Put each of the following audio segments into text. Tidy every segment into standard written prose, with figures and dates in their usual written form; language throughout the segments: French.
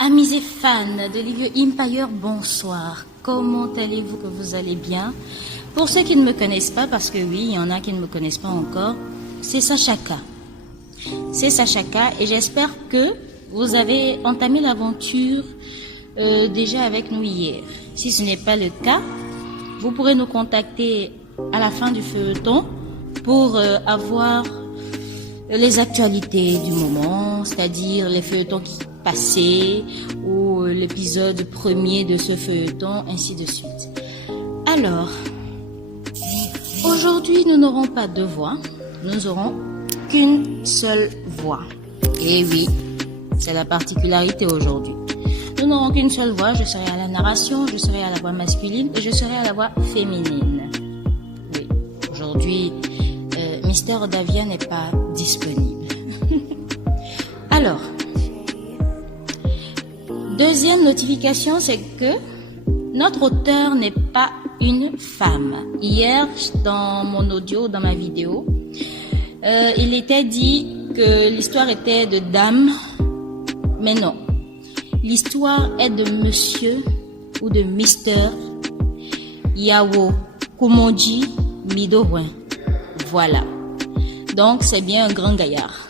Amis et fans de Liviu Empire, bonsoir. Comment allez-vous, que vous allez bien? Pour ceux qui ne me connaissent pas, parce que oui, il y en a qui ne me connaissent pas encore, c'est Sachaka. C'est Sachaka et j'espère que vous avez entamé l'aventure déjà avec nous hier. Si ce n'est pas le cas, vous pourrez nous contacter à la fin du feuilleton pour avoir les actualités du moment, c'est-à-dire les feuilletons qui passaient ou l'épisode premier de ce feuilleton, ainsi de suite. Alors, aujourd'hui, nous n'aurons pas deux voix, nous aurons qu'une seule voix. Et oui, c'est la particularité aujourd'hui. Nous n'aurons qu'une seule voix, je serai à la narration, je serai à la voix masculine et je serai à la voix féminine. Oui, aujourd'hui, Mister Davia n'est pas disponible. Alors, deuxième notification, c'est que notre auteur n'est pas une femme. Hier, dans mon audio, dans ma vidéo, il était dit que l'histoire était de dame, mais non. L'histoire est de monsieur ou de Mister Yawo Kumonji Midowen. Voilà. Donc, c'est bien un grand gaillard.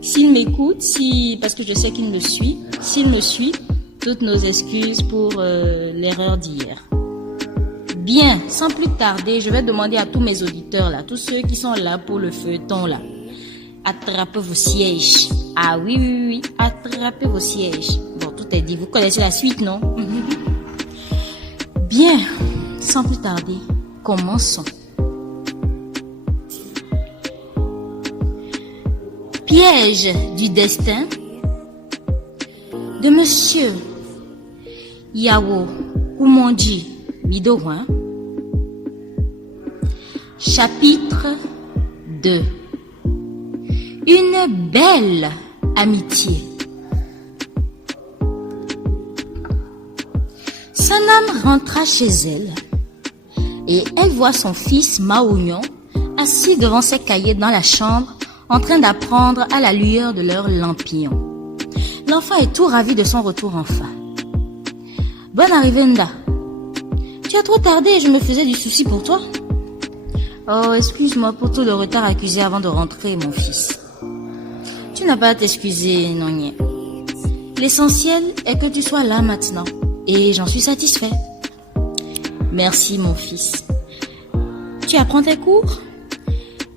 S'il m'écoute, parce que je sais qu'il me suit, s'il me suit, toutes nos excuses pour l'erreur d'hier. Bien, sans plus tarder, je vais demander à tous mes auditeurs, là, tous ceux qui sont là pour le feuilleton, là, attrapez vos sièges. Ah oui, attrapez vos sièges. Bon, tout est dit, vous connaissez la suite, non? Bien, sans plus tarder, commençons. Piège du destin de Monsieur Yawo Kumonji Midowen. Chapitre 2. Une belle amitié. Sanam rentra chez elle et elle voit son fils Maounion assis devant ses cahiers dans la chambre en train d'apprendre à la lueur de leurs lampillons. L'enfant est tout ravi de son retour enfin. Bonne arrivée, Nda. Tu as trop tardé et je me faisais du souci pour toi. Oh, excuse-moi pour tout le retard accusé avant de rentrer, mon fils. Tu n'as pas à t'excuser, Nonien. L'essentiel est que tu sois là maintenant et j'en suis satisfait. Merci, mon fils. Tu apprends tes cours?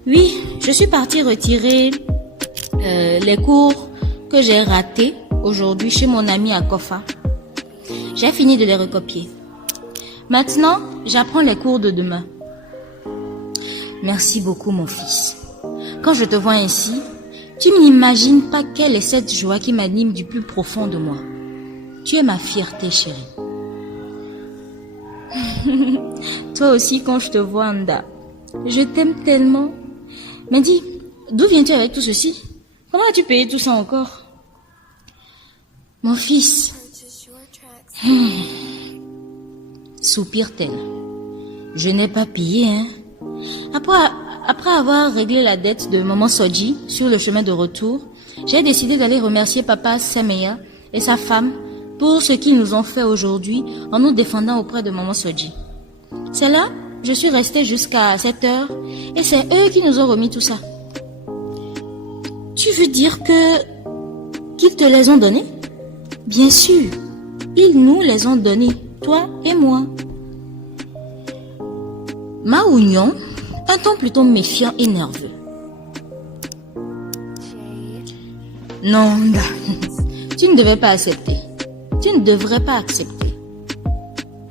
Oui, je suis partie retirer les cours que j'ai ratés aujourd'hui chez mon ami à Kofa. J'ai fini de les recopier. Maintenant, j'apprends les cours de demain. Merci beaucoup, mon fils. Quand je te vois ainsi, tu n'imagines pas quelle est cette joie qui m'anime du plus profond de moi. Tu es ma fierté, chérie. Toi aussi, quand je te vois, Anda, je t'aime tellement. Mais dis, d'où viens-tu avec tout ceci? Comment as-tu payé tout ça encore? Mon fils, soupire-t-elle. Je n'ai pas payé, hein. Après avoir réglé la dette de Maman Soji sur le chemin de retour, j'ai décidé d'aller remercier Papa Semeya et sa femme pour ce qu'ils nous ont fait aujourd'hui en nous défendant auprès de Maman Soji. C'est là, je suis restée jusqu'à 7 heures et c'est eux qui nous ont remis tout ça. Tu veux dire qu'ils te les ont donnés? Bien sûr, ils nous les ont donnés, toi et moi. Maounion, un ton plutôt méfiant et nerveux. Non, tu ne devais pas accepter. Tu ne devrais pas accepter.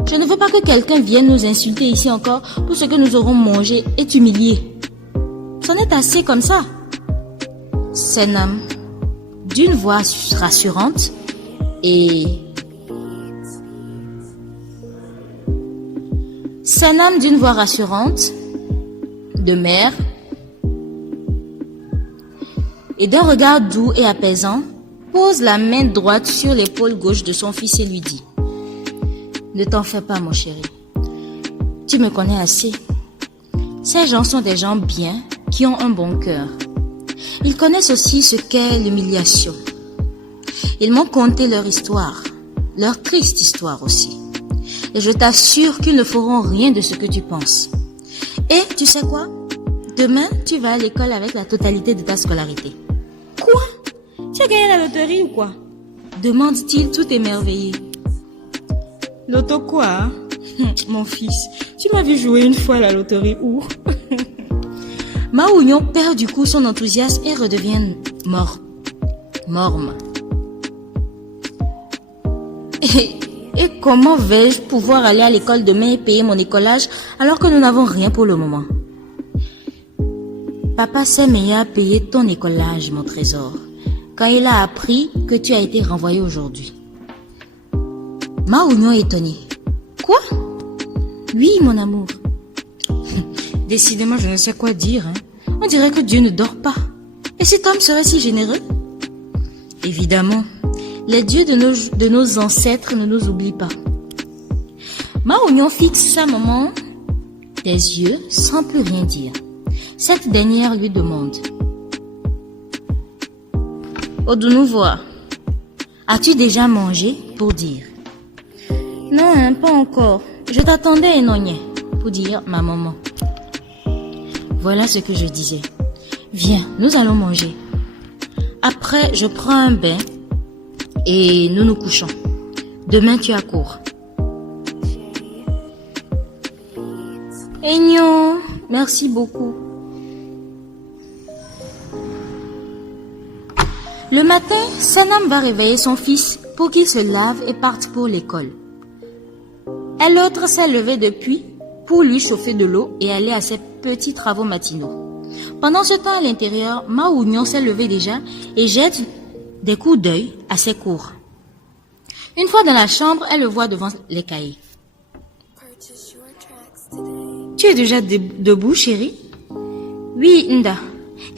Je ne veux pas que quelqu'un vienne nous insulter ici encore pour ce que nous aurons mangé et t'humilier. C'en est assez comme ça. Senam, d'une voix rassurante et... Sanam d'une voix rassurante, de mère, et d'un regard doux et apaisant, pose la main droite sur l'épaule gauche de son fils et lui dit: ne t'en fais pas, mon chéri. Tu me connais assez. Ces gens sont des gens bien qui ont un bon cœur. Ils connaissent aussi ce qu'est l'humiliation. Ils m'ont conté leur histoire, leur triste histoire aussi. Et je t'assure qu'ils ne feront rien de ce que tu penses. Et tu sais quoi? Demain, tu vas à l'école avec la totalité de ta scolarité. Quoi? Tu as gagné la loterie ou quoi? Demande-t-il tout émerveillé. Loto quoi, hein? Mon fils, tu m'as vu jouer une fois à la loterie où? Mao Union perd du coup son enthousiasme et redevient morne. Et comment vais-je pouvoir aller à l'école demain et payer mon écolage alors que nous n'avons rien pour le moment? Papa Semeya a payé ton écolage, mon trésor, quand il a appris que tu as été renvoyé aujourd'hui. Mao Union est étonné. Quoi? Oui, mon amour. Décidément, je ne sais quoi dire. On dirait que Dieu ne dort pas. Et cet homme serait si généreux? Évidemment, les dieux de nos ancêtres ne nous oublient pas. Mao Union fixe sa maman des yeux sans plus rien dire. Cette dernière lui demande. Odunouvoa, as-tu déjà mangé pour dire? Non, pas encore. Je t'attendais, Enonye, pour dire ma maman. Voilà ce que je disais. Viens, nous allons manger. Après, je prends un bain et nous nous couchons. Demain, tu as cours. Enyo, merci beaucoup. Le matin, Sanam va réveiller son fils pour qu'il se lave et parte pour l'école. Et l'autre s'est levée depuis pour lui chauffer de l'eau et aller à ses petits travaux matinaux. Pendant ce temps, à l'intérieur, Mao Union s'est levé déjà et jette des coups d'œil à ses cours. Une fois dans la chambre, elle le voit devant les cahiers. Tu es déjà debout, chérie? Oui, Nda.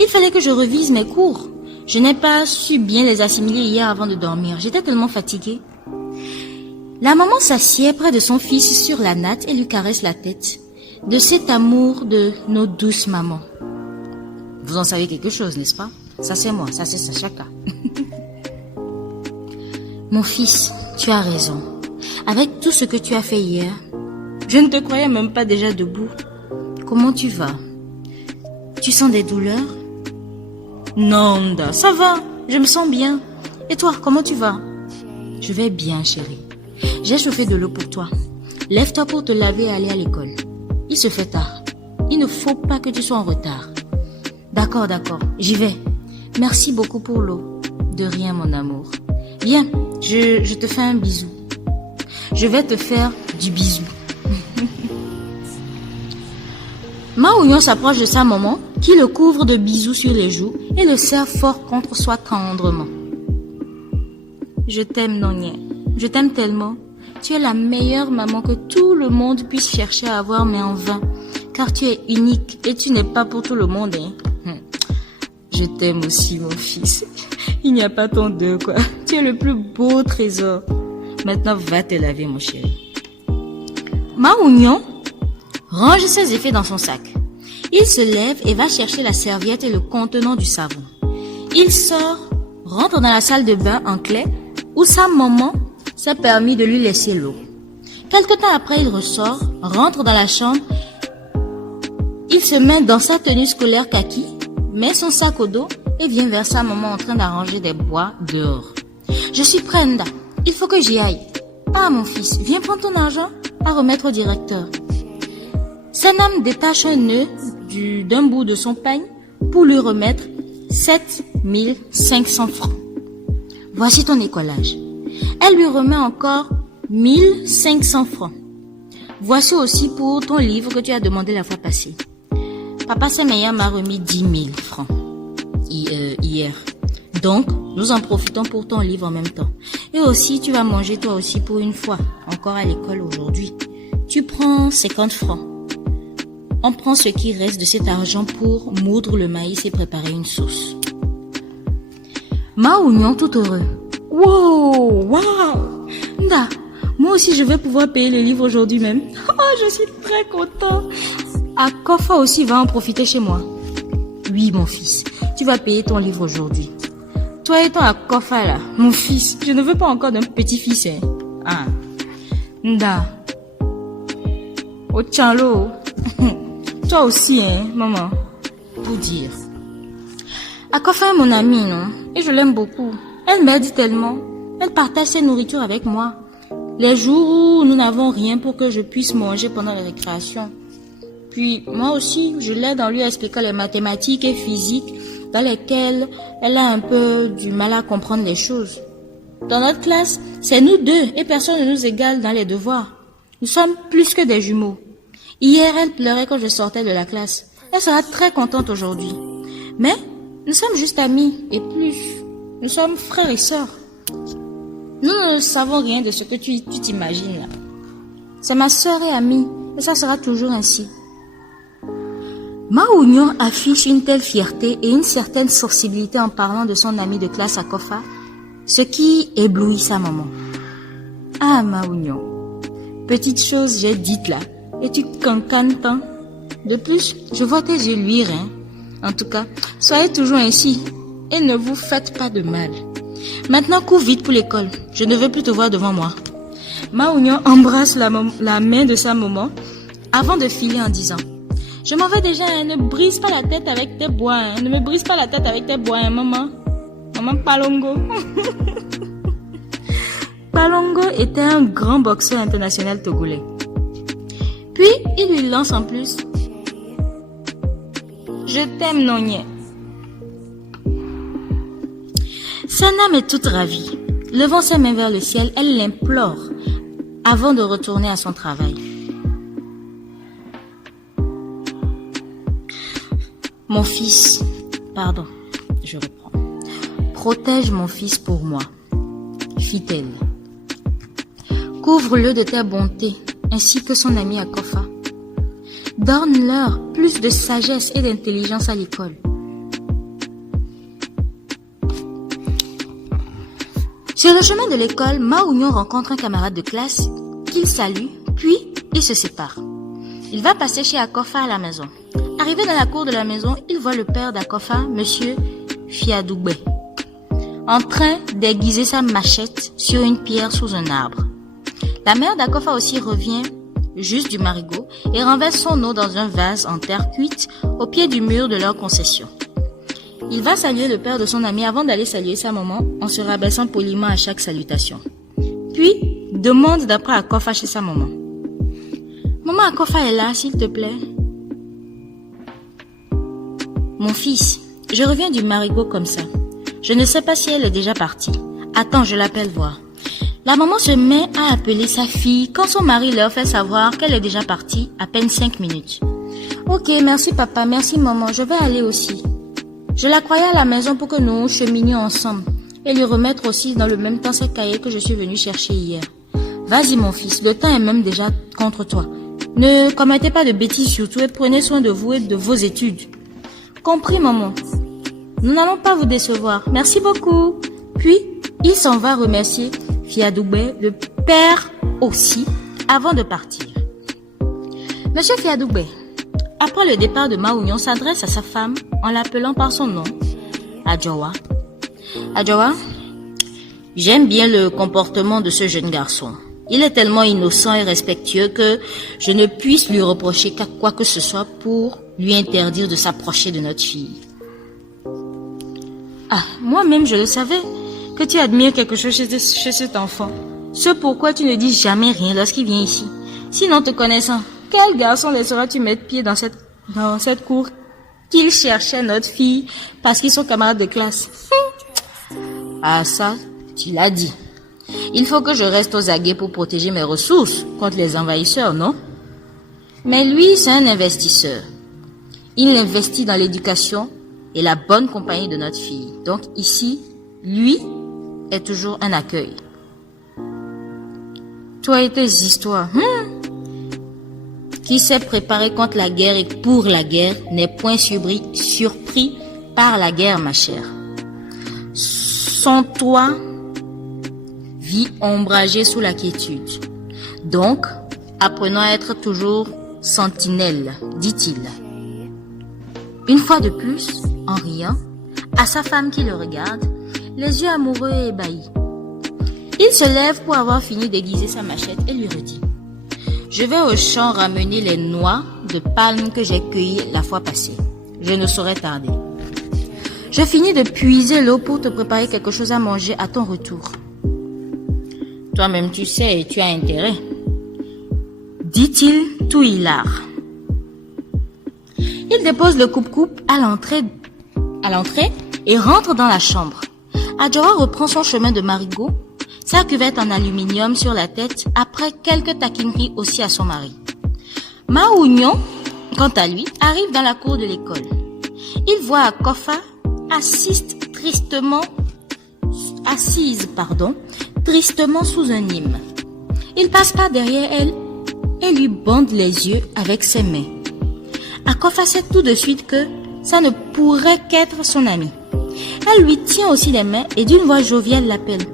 Il fallait que je revise mes cours. Je n'ai pas su bien les assimiler hier avant de dormir. J'étais tellement fatiguée. La maman s'assied près de son fils sur la natte et lui caresse la tête. De cet amour de nos douces mamans. Vous en savez quelque chose, n'est-ce pas? Ça c'est moi, ça c'est Sachaka. Mon fils, tu as raison. Avec tout ce que tu as fait hier, je ne te croyais même pas déjà debout. Comment tu vas? Tu sens des douleurs? Non, Nda, ça va, je me sens bien. Et toi, comment tu vas? Je vais bien, chérie. J'ai chauffé de l'eau pour toi. Lève-toi pour te laver et aller à l'école. Il se fait tard. Il ne faut pas que tu sois en retard. D'accord, j'y vais. Merci beaucoup pour l'eau. De rien, mon amour. Viens, je te fais un bisou. Je vais te faire du bisou. Mao Union s'approche de sa maman, qui le couvre de bisous sur les joues et le serre fort contre soi tendrement. Je t'aime, Nonye. Je t'aime tellement. Tu es la meilleure maman que tout le monde puisse chercher à avoir, mais en vain. Car tu es unique et tu n'es pas pour tout le monde. Je t'aime aussi, mon fils. Il n'y a pas ton deux, quoi. Tu es le plus beau trésor. Maintenant, va te laver, mon chéri. Mao Union range ses effets dans son sac. Il se lève et va chercher la serviette et le contenant du savon. Il sort, rentre dans la salle de bain en clé où sa maman s'est permis de lui laisser l'eau. Quelque temps après, il ressort, rentre dans la chambre. Il se met dans sa tenue scolaire kaki, met son sac au dos et vient vers sa maman en train d'arranger des bois dehors. Je suis prête, Nda. Il faut que j'y aille. Ah, mon fils, viens prendre ton argent à remettre au directeur. Sanam détache un nœud d'un bout de son peigne pour lui remettre 7500 francs. Voici ton écolage. Elle lui remet encore 1500 francs. Voici aussi pour ton livre que tu as demandé la fois passée. Papa Semeya m'a remis 10 000 francs hier. Donc, nous en profitons pour ton livre en même temps. Et aussi, tu vas manger toi aussi pour une fois, encore à l'école aujourd'hui. Tu prends 50 francs. On prend ce qui reste de cet argent pour moudre le maïs et préparer une sauce. Mao Union tout heureux. Wow! Nda, moi aussi je vais pouvoir payer le livre aujourd'hui même. Oh, je suis très content. Akofa aussi va en profiter chez moi. Oui, mon fils. tu vas payer ton livre aujourd'hui. Toi et ton Akofa là, mon fils, je ne veux pas encore d'un petit-fils. Hein. Ah. Nda. Ochalo. Toi aussi, hein, maman. Pour dire. Akofa est mon amie, non? Et je l'aime beaucoup. Elle m'aide tellement. Elle partage ses nourritures avec moi. Les jours où nous n'avons rien pour que je puisse manger pendant les récréations. Puis, moi aussi, je l'aide en lui expliquant les mathématiques et physique dans lesquelles elle a un peu du mal à comprendre les choses. Dans notre classe, c'est nous deux et personne ne nous égale dans les devoirs. Nous sommes plus que des jumeaux. Hier, elle pleurait quand je sortais de la classe. Elle sera très contente aujourd'hui. Mais, nous sommes juste amis et plus. Nous sommes frères et sœurs. Nous ne savons rien de ce que tu t'imagines là. C'est ma sœur et amie et ça sera toujours ainsi. Maounion affiche une telle fierté et une certaine sensibilité en parlant de son ami de classe Akofa, ce qui éblouit sa maman. Ah Maounion, petite chose j'ai dite là, et tu cancanes tant. De plus, je vois tes yeux luire, hein. En tout cas, soyez toujours ainsi et ne vous faites pas de mal. Maintenant, cours vite pour l'école. Je ne veux plus te voir devant moi. Maounion embrasse la main de sa maman avant de filer en disant: je m'en vais déjà, hein, ne brise pas la tête avec tes bois. Hein. Ne me brise pas la tête avec tes bois, hein, maman. Maman Palongo. Palongo était un grand boxeur international togolais. Puis, il lui lance en plus: je t'aime, Nonye. Sanam est toute ravie. Levant ses mains vers le ciel, elle l'implore avant de retourner à son travail. Mon fils, pardon, je reprends. Protège mon fils pour moi, fit-elle. Couvre-le de ta bonté, ainsi que son ami Akofa. Donne-leur plus de sagesse et d'intelligence à l'école. Sur le chemin de l'école, Maounion rencontre un camarade de classe qu'il salue, puis ils se séparent. Il va passer chez Akofa à la maison. Arrivé dans la cour de la maison, il voit le père d'Akofa, monsieur Fiadougbe, en train d'aiguiser sa machette sur une pierre sous un arbre. La mère d'Akofa aussi revient juste du marigot et renverse son eau dans un vase en terre cuite au pied du mur de leur concession. Il va saluer le père de son ami avant d'aller saluer sa maman en se rabaissant poliment à chaque salutation. Puis, demande d'après Akofa chez sa maman. Maman Akofa est là, s'il te plaît. Mon fils, je reviens du marigot comme ça. Je ne sais pas si elle est déjà partie. Attends, je l'appelle voir. La maman se met à appeler sa fille quand son mari leur fait savoir qu'elle est déjà partie à peine 5 minutes. Ok, merci papa, merci maman, je vais aller aussi. Je la croyais à la maison pour que nous cheminions ensemble et lui remettre aussi dans le même temps ses cahiers que je suis venue chercher hier. Vas-y mon fils, le temps est même déjà contre toi. Ne commettez pas de bêtises surtout et prenez soin de vous et de vos études. Compris maman. Nous n'allons pas vous décevoir. Merci beaucoup. Puis, il s'en va remercier Fiadougbe, le père aussi, avant de partir. Monsieur Fiadougbe, après le départ de Maounion, s'adresse à sa femme en l'appelant par son nom, Adjoa. Adjoa, j'aime bien le comportement de ce jeune garçon. Il est tellement innocent et respectueux que je ne puisse lui reprocher quoi que ce soit pour lui interdire de s'approcher de notre fille. Ah, moi-même je le savais que tu admires quelque chose chez cet enfant. Ce pourquoi tu ne dis jamais rien lorsqu'il vient ici. Sinon te connaissant, quel garçon laisseras-tu mettre pied dans cette cour qu'il cherchait notre fille parce qu'ils sont camarades de classe? Ah ça, tu l'as dit. Il faut que je reste aux aguets pour protéger mes ressources contre les envahisseurs, non? Mais lui, c'est un investisseur. Il investit dans l'éducation et la bonne compagnie de notre fille. Donc ici, lui est toujours un accueil. Toi et tes histoires, qui s'est préparé contre la guerre et pour la guerre n'est point surpris par la guerre, ma chère. Son toit vit ombragé sous la quiétude. Donc, apprenons à être toujours sentinelle, dit-il. Une fois de plus, en riant, à sa femme qui le regarde, les yeux amoureux et ébahis. Il se lève pour avoir fini d'aiguiser sa machette et lui redit: je vais au champ ramener les noix de palme que j'ai cueillies la fois passée. Je ne saurais tarder. Je finis de puiser l'eau pour te préparer quelque chose à manger à ton retour. Toi-même tu sais et tu as intérêt, dit-il tout hilar. Il dépose le coupe-coupe à l'entrée et rentre dans la chambre. Adjoa reprend son chemin de marigot, sa cuvette en aluminium sur la tête, après quelques taquineries aussi à son mari. Maougnon, quant à lui, arrive dans la cour de l'école. Il voit Akofa assise tristement sous un hymne. Il passe par derrière elle et lui bande les yeux avec ses mains. Akofa sait tout de suite que ça ne pourrait qu'être son ami. Elle lui tient aussi les mains et d'une voix joviale l'appelle.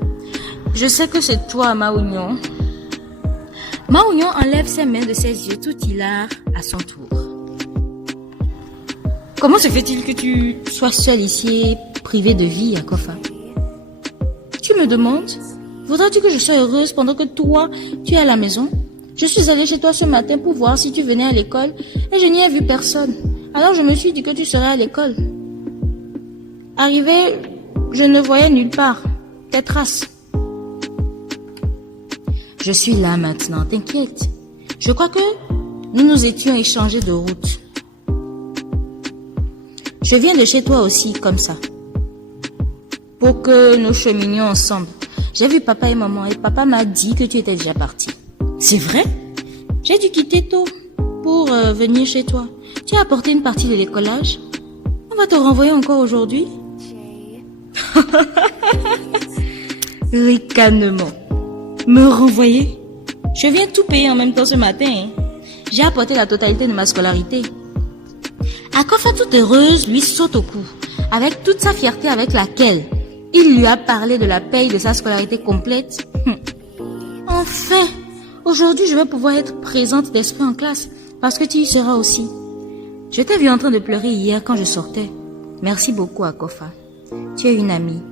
Je sais que c'est toi, Maougnon. Maougnon enlève ses mains de ses yeux tout hilar à son tour. Comment se fait-il que tu sois seule ici, privée de vie, Akofa? Tu me demandes? Voudrais-tu que je sois heureuse pendant que toi, tu es à la maison? Je suis allée chez toi ce matin pour voir si tu venais à l'école et je n'y ai vu personne. Alors je me suis dit que tu serais à l'école. Arrivée, je ne voyais nulle part tes traces. Je suis là maintenant, t'inquiète. Je crois que nous nous étions échangés de route. Je viens de chez toi aussi, comme ça. Pour que nous cheminions ensemble. J'ai vu papa et maman et papa m'a dit que tu étais déjà parti. C'est vrai? J'ai dû quitter tôt pour venir chez toi. Tu as apporté une partie de l'écolage. On va te renvoyer encore aujourd'hui. Ricanement. Me renvoyer? Je viens tout payer en même temps ce matin. Hein. J'ai apporté la totalité de ma scolarité. Akofa, toute heureuse, lui saute au cou, avec toute sa fierté avec laquelle il lui a parlé de la paye de sa scolarité complète. Enfin, aujourd'hui je vais pouvoir être présente d'esprit en classe, parce que tu y seras aussi. Je t'ai vu en train de pleurer hier quand je sortais. Merci beaucoup, Akofa. Tu es une amie.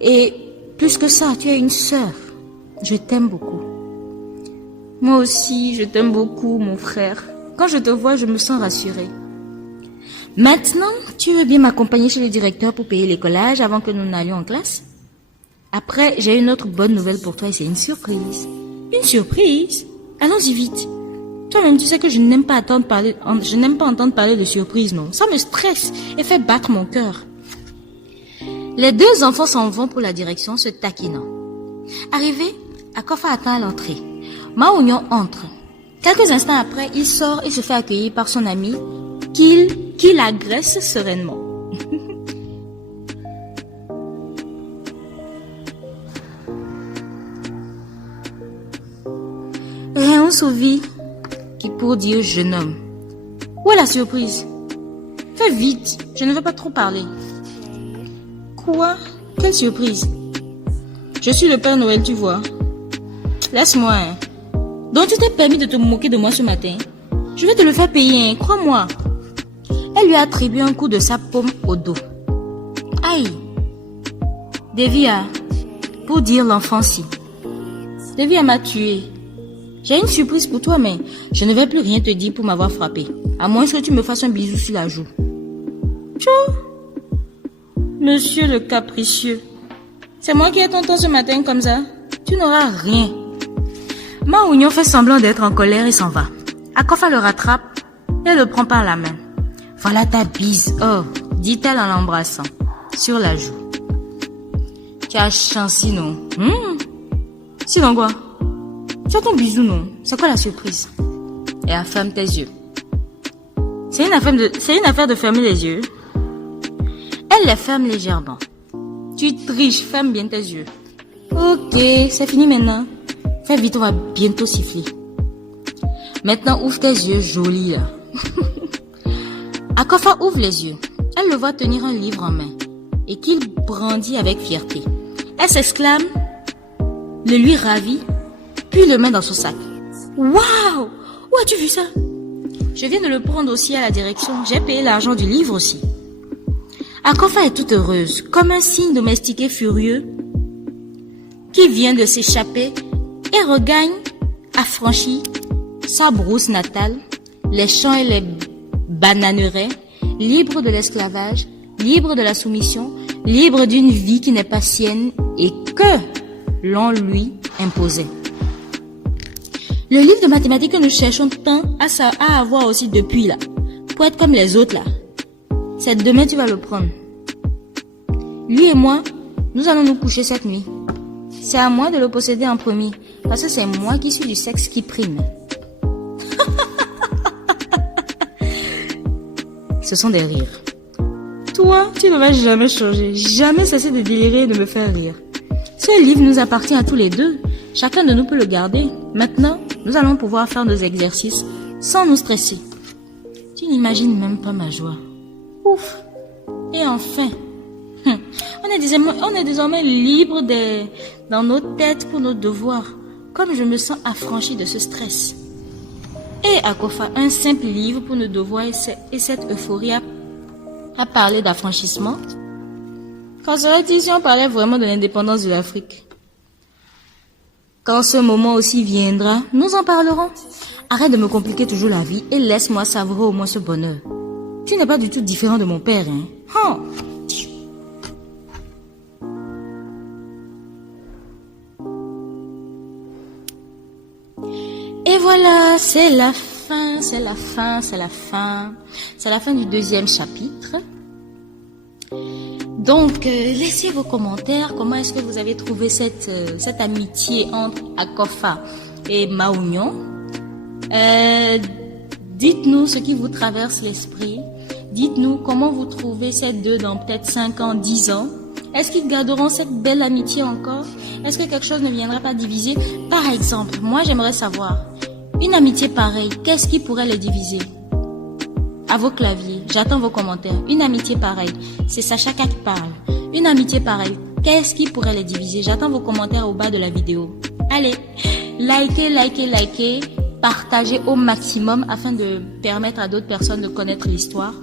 Et plus que ça, tu es une sœur. Je t'aime beaucoup. Moi aussi, je t'aime beaucoup, mon frère. Quand je te vois, je me sens rassurée. Maintenant, tu veux bien m'accompagner chez le directeur pour payer l'écolage avant que nous n'allions en classe? Après, j'ai une autre bonne nouvelle pour toi et c'est une surprise. Une surprise? Allons-y vite. Toi-même, tu sais que je n'aime pas entendre parler de surprise, non? Ça me stresse et fait battre mon cœur. Les deux enfants s'en vont pour la direction, se taquinant. Arrivé, Akofa attend à l'entrée. Maougnon entre. Quelques instants après, il sort et se fait accueillir par son ami qu'il agresse sereinement. Rien souvi qui pour dire jeune homme. Où est la surprise? Fais vite, je ne veux pas trop parler. Quoi? Quelle surprise? Je suis le Père Noël, tu vois. Laisse-moi, hein. Donc tu t'es permis de te moquer de moi ce matin. Je vais te le faire payer, hein, crois-moi. Elle lui a attribué un coup de sa paume au dos. Aïe! Devia, pour dire l'enfant-ci. Devia m'a tué. J'ai une surprise pour toi, mais je ne vais plus rien te dire pour m'avoir frappé. À moins que tu me fasses un bisou sur la joue. Tchou! Monsieur le capricieux. C'est moi qui ai tonton ce matin comme ça. Tu n'auras rien. Maougnon fait semblant d'être en colère et s'en va. Akofa le rattrape et le prend par la main. Voilà ta bise, oh, dit-elle en l'embrassant, sur la joue. Tu as chancy, non? Sinon quoi? Tu as ton bisou, non? C'est quoi la surprise? Et ferme tes yeux. C'est une affaire de fermer les yeux. Elle les ferme légèrement. Tu triches, ferme bien tes yeux. Ok, c'est fini maintenant. Fais vite, on va bientôt siffler. Maintenant, ouvre tes yeux jolis là. Akofa ouvre les yeux. Elle le voit tenir un livre en main et qu'il brandit avec fierté. Elle s'exclame, le lui ravit, puis le met dans son sac. Waouh! Où as-tu vu ça? Je viens de le prendre aussi à la direction. J'ai payé l'argent du livre aussi. Akofa est toute heureuse, comme un cygne domestiqué furieux qui vient de s'échapper et regagne, affranchi, sa brousse natale, les champs et les bananeraies, libre de l'esclavage, libre de la soumission, libre d'une vie qui n'est pas sienne et que l'on lui imposait. Le livre de mathématiques que nous cherchons tant à avoir aussi depuis là, pour être comme les autres là, c'est demain tu vas le prendre. Lui et moi, nous allons nous coucher cette nuit. C'est à moi de le posséder en premier, parce que c'est moi qui suis du sexe qui prime. Ce sont des rires. Toi, tu ne vas jamais changer, jamais cesser de délirer et de me faire rire. Ce livre nous appartient à tous les deux. Chacun de nous peut le garder. Maintenant, nous allons pouvoir faire nos exercices sans nous stresser. Tu n'imagines même pas ma joie. Ouf. Et enfin, on est désormais libre dans nos têtes pour nos devoirs. Comme je me sens affranchie de ce stress. Et Akofa, un simple livre pour nos devoirs et cette euphorie à parler d'affranchissement. Quand serait-il si on parlait vraiment de l'indépendance de l'Afrique? Quand ce moment aussi viendra, nous en parlerons. Arrête de me compliquer toujours la vie et laisse-moi savourer au moins ce bonheur. Tu n'es pas du tout différent de mon père, hein? Oh. Et voilà, c'est la fin du deuxième chapitre. Donc, laissez vos commentaires. Comment est-ce que vous avez trouvé cette amitié entre Akofa et Maounion? Dites-nous ce qui vous traverse l'esprit. Dites-nous comment vous trouvez ces deux dans peut-être 5 ans, 10 ans. Est-ce qu'ils garderont cette belle amitié encore? Est-ce que quelque chose ne viendra pas diviser? Par exemple, moi j'aimerais savoir, une amitié pareille, qu'est-ce qui pourrait les diviser? À vos claviers, j'attends vos commentaires. Une amitié pareille, c'est Sacha qui parle. Une amitié pareille, qu'est-ce qui pourrait les diviser? J'attends vos commentaires au bas de la vidéo. Allez, likez, partagez au maximum afin de permettre à d'autres personnes de connaître l'histoire.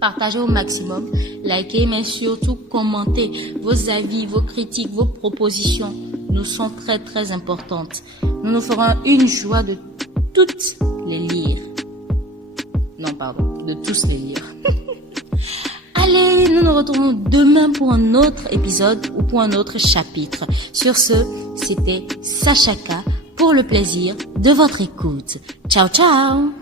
Partagez au maximum, likez, mais surtout commentez. Vos avis, vos critiques, vos propositions nous sont très très importantes. Nous nous ferons une joie de toutes les lire. Non, pardon, de tous les lire. Allez, nous nous retrouvons demain pour un autre épisode ou pour un autre chapitre. Sur ce, c'était Sacha K pour le plaisir de votre écoute. Ciao, ciao!